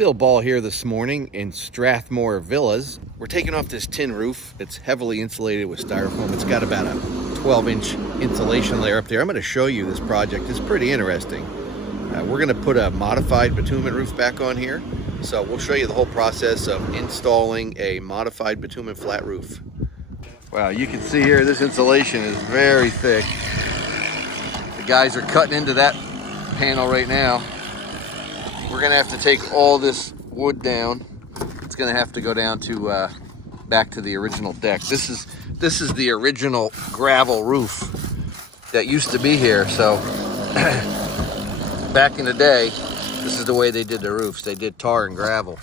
Bill Ball here this morning in Strathmore Villas. We're taking off this tin roof. It's heavily insulated with styrofoam. It's got about a 12-inch insulation layer up there. I'm going to show you this project. It's pretty interesting. We're going to put a modified bitumen roof back on here. So we'll show you the whole process of installing a modified bitumen flat roof. Wow, you can see here this insulation is very thick. The guys are cutting into that panel right now. We're gonna have to take all this wood down. It's gonna have to go down to back to the original deck. This is the original gravel roof that used to be here. So back in the day, this is the way they did the roofs. They did tar and gravel.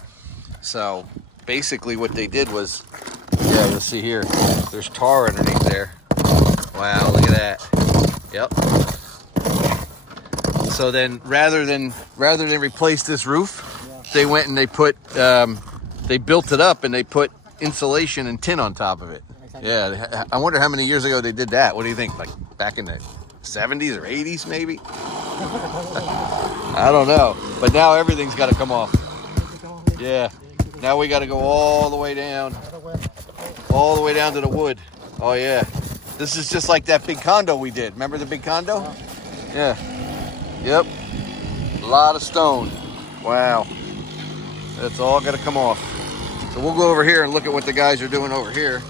So basically what they did was, yeah, let's see here. There's tar underneath there. Wow, look at that. Yep. So then, rather than replace this roof, they went and they put, they built it up and they put insulation and tin on top of it. Yeah, I wonder how many years ago they did that. What do you think? Like back in the 70s or 80s, maybe? I don't know. But now everything's got to come off. Yeah. Now we got to go all the way down to the wood. Oh yeah. This is just like that big condo we did. Remember the big condo? Yeah. Yep, a lot of stone. Wow, that's all got to come off. So we'll go over here and look at what the guys are doing over here.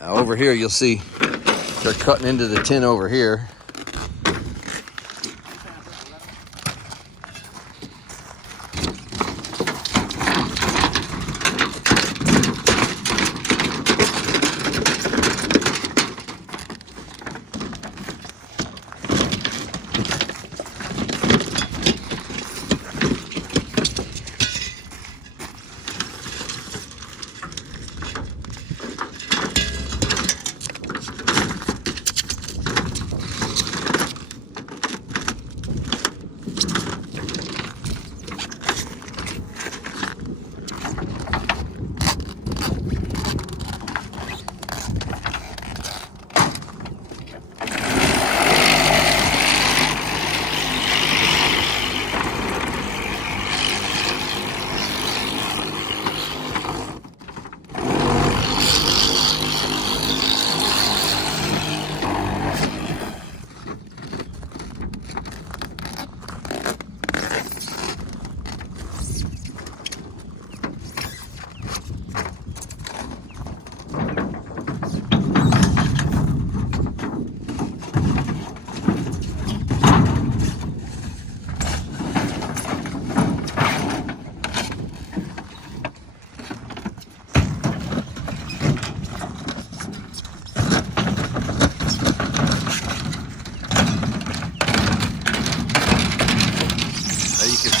Now over here you'll see they're cutting into the tin over here.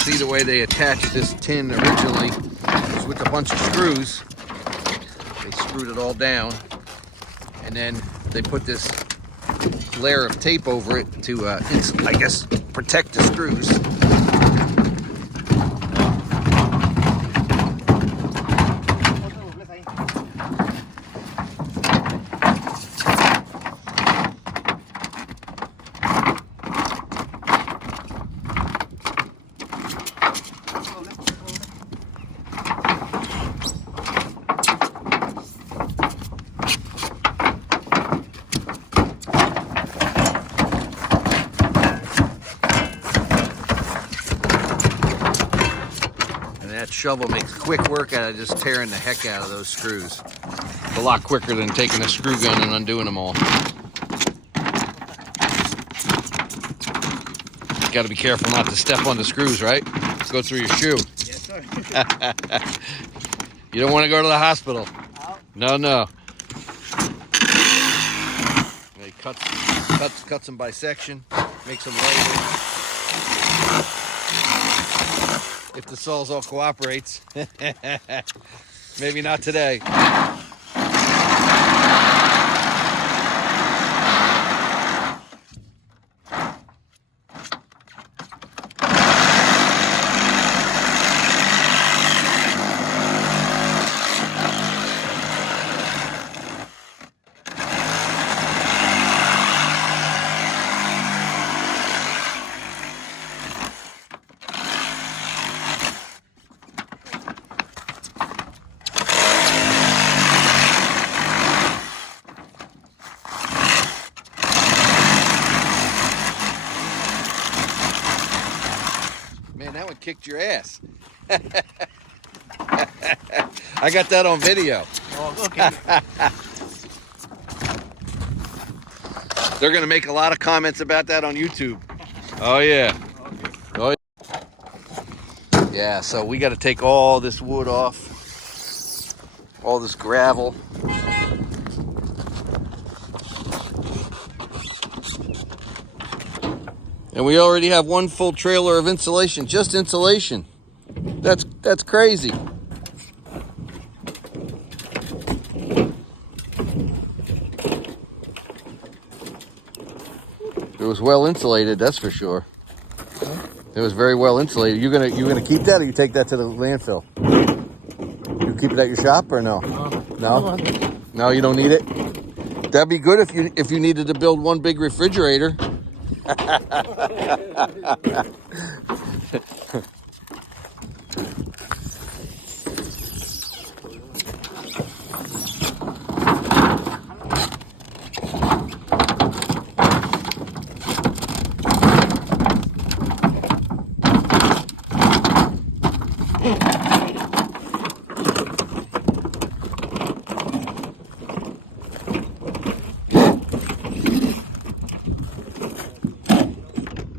See the way they attached this tin originally was with a bunch of screws. They screwed it all down and then they put this layer of tape over it to, I guess, protect the screws. That shovel makes quick work out of just tearing the heck out of those screws. It's a lot quicker than taking a screw gun and undoing them all. Got to be careful not to step on the screws, right? Go through your shoe. Yes, sir. You don't want to go to the hospital. No. He cuts them by section, makes them lighter. If the Sawzall cooperates. Maybe not today. kicked your ass. I got that on video. Oh, okay. They're going to make a lot of comments about that on YouTube. Oh, yeah. Oh, yeah. Yeah, so we got to take all this wood off, all this gravel. And we already have one full trailer of insulation, just insulation. That's crazy. It was well insulated, that's for sure. It was very well insulated. You gonna keep that, or you take that to the landfill? You keep it at your shop or no? No? No, you don't need it? That'd be good if you needed to build one big refrigerator.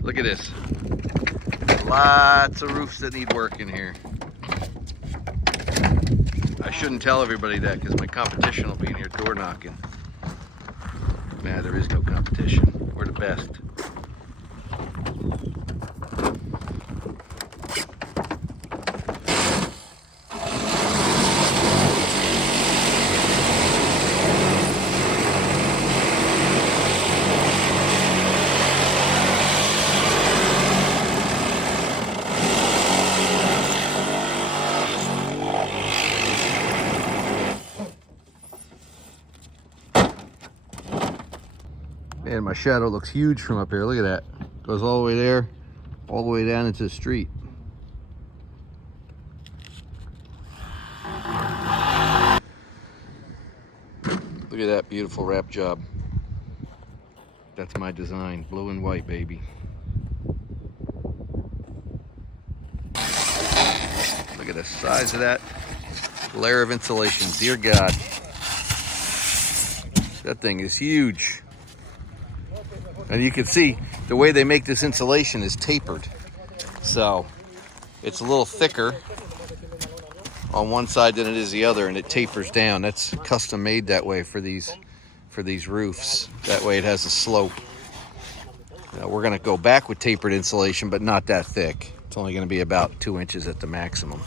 Look at this. Lots of roofs that need work in here. I shouldn't tell everybody that because my competition will be in here door knocking. Nah, there is no competition. We're the best. Man, my shadow looks huge from up here. Look at that. Goes all the way there, all the way down into the street. Look at that beautiful wrap job. That's my design, blue and white, baby. Look at the size of that layer of insulation. Dear God. That thing is huge. And you can see the way they make this insulation is tapered. So it's a little thicker on one side than it is the other, and it tapers down. That's custom made that way for these roofs. That way it has a slope. Now we're gonna go back with tapered insulation, but not that thick. It's only gonna be about 2 inches at the maximum.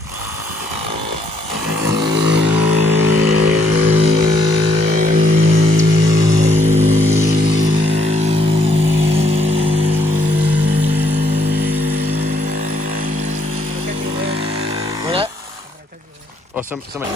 Oh, somebody.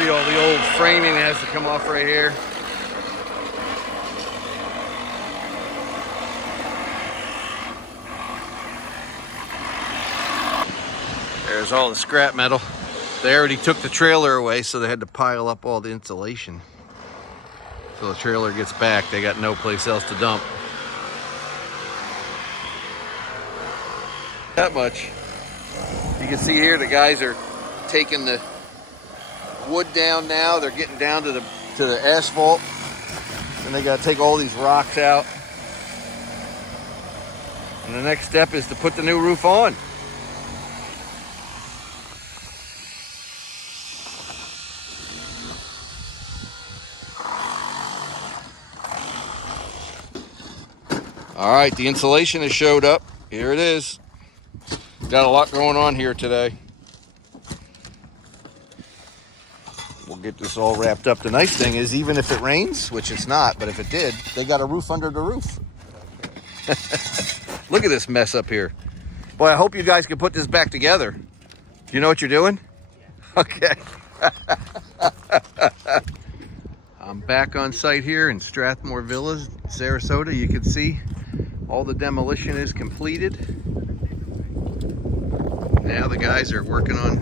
See all the old framing that has to come off right here. There's all the scrap metal. They already took the trailer away, so they had to pile up all the insulation. So the trailer gets back, they got no place else to dump. That much. You can see here the guys are taking the wood down now. They're getting down to the asphalt. And they got to take all these rocks out. And the next step is to put the new roof on. All right, the insulation has showed up. Here it is. Got a lot going on here today. We'll get this all wrapped up. The nice thing is, even if it rains, which it's not, but if it did, they got a roof under the roof. Look at this mess up here. Boy, I hope you guys can put this back together. You know what you're doing? Okay. I'm back on site here in Strathmore Villas, Sarasota. You can see all the demolition is completed. Now the guys are working on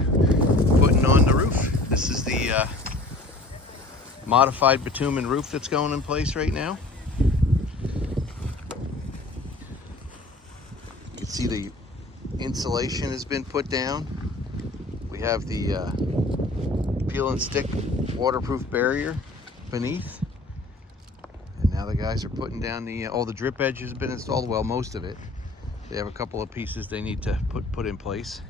putting on the roof. This is the modified bitumen roof that's going in place right now. You can see the insulation has been put down. We have the peel and stick waterproof barrier beneath. And now the guys are putting down all the drip edge has been installed. Well, most of it. They have a couple of pieces they need to put in place,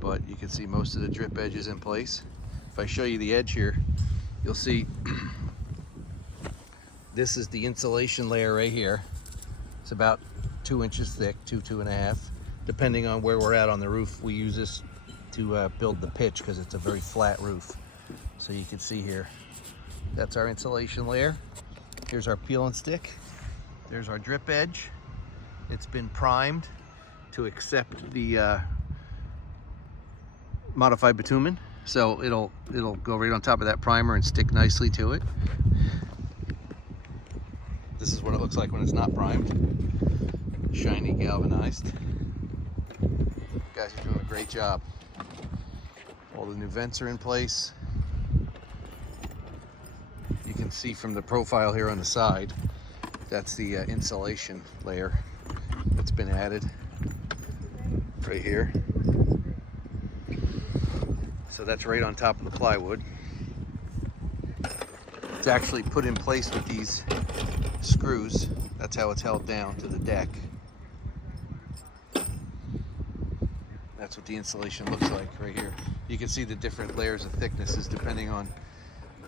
but you can see most of the drip edge is in place. If I show you the edge here, you'll see this is the insulation layer right here. It's about 2 inches thick, 2.5, depending on where we're at on the roof. We use this to build the pitch because it's a very flat roof. So you can see here, that's our insulation layer. Here's our peel and stick. There's our drip edge. It's been primed to accept the modified bitumen. So it'll go right on top of that primer and stick nicely to it. This is what it looks like when it's not primed. Shiny, galvanized. Guys are doing a great job. All the new vents are in place. You can see from the profile here on the side, that's the insulation layer that's been added right here. So that's right on top of the plywood. It's actually put in place with these screws. That's how it's held down to the deck. That's what the insulation looks like right here. You can see the different layers of thicknesses depending on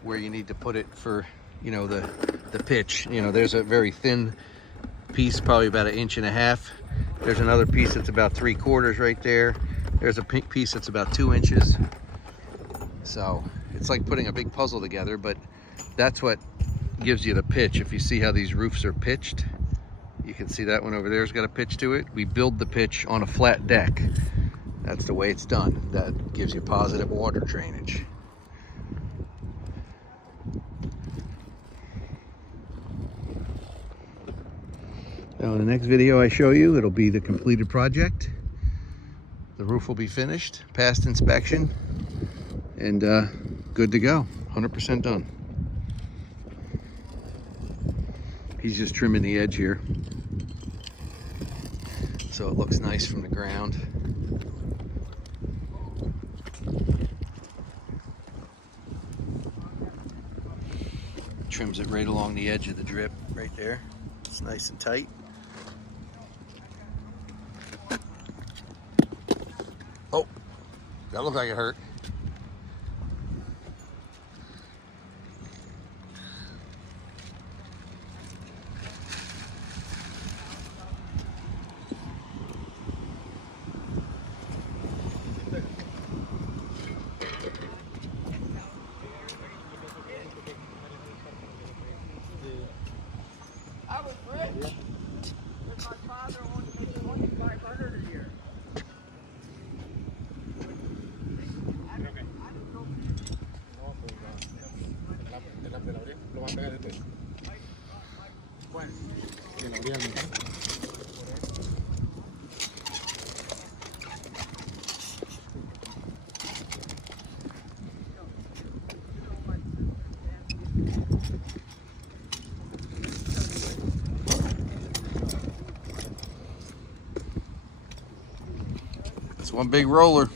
where you need to put it for, you know, the pitch. You know, there's a very thin piece, probably about 1.5 inches. There's another piece that's about 3/4 right there. There's a piece that's about 2 inches. So it's like putting a big puzzle together, but that's what gives you the pitch. If you see how these roofs are pitched, you can see that one over there's got a pitch to it. We build the pitch on a flat deck. That's the way it's done. That gives you positive water drainage. Now in the next video I show you, it'll be the completed project. The roof will be finished, passed inspection, and good to go, 100% done. He's just trimming the edge here, so it looks nice from the ground. Trims it right along the edge of the drip right there. It's nice and tight. Oh, that looked like it hurt. I was rich. But my father only made 2,500 a year. It's one big roller.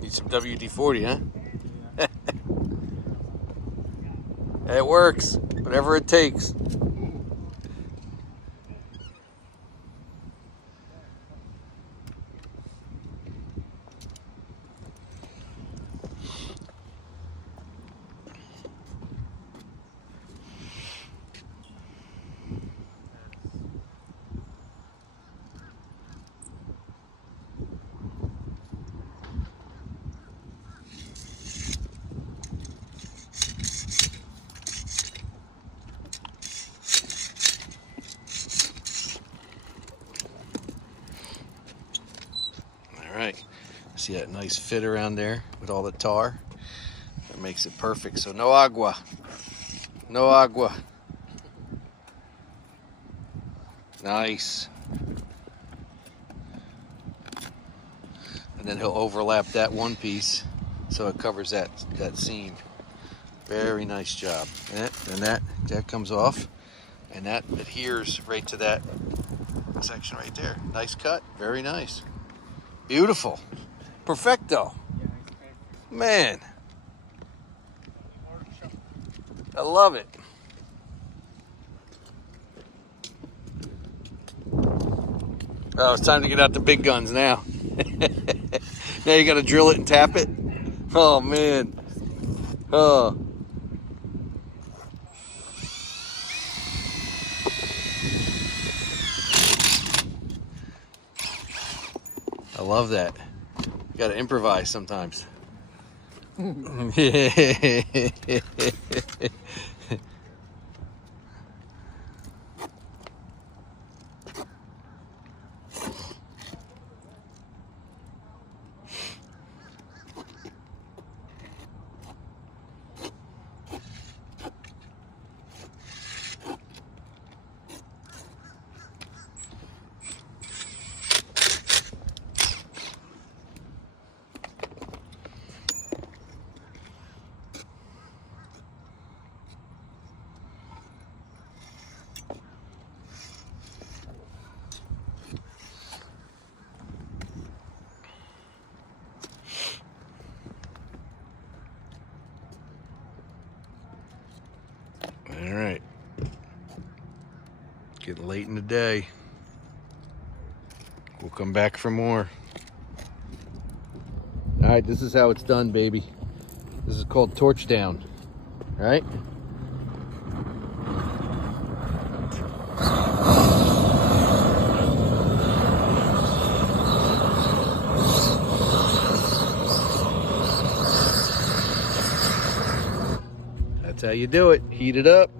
Need some WD-40, huh? It works, whatever it takes. All right, see that nice fit around there with all the tar? That makes it perfect. So no agua, no agua. Nice. And then he'll overlap that one piece so it covers that seam. Very nice job. And that comes off, and that adheres right to that section right there. Nice cut, very nice. Beautiful. Perfecto. Man. I love it. Oh, it's time to get out the big guns now. Now you got to drill it and tap it. Oh, man. Oh. I love that. You got to improvise sometimes. All right. Getting late in the day. We'll come back for more. All right, this is how it's done, baby. This is called torch down. All right? That's how you do it. Heat it up.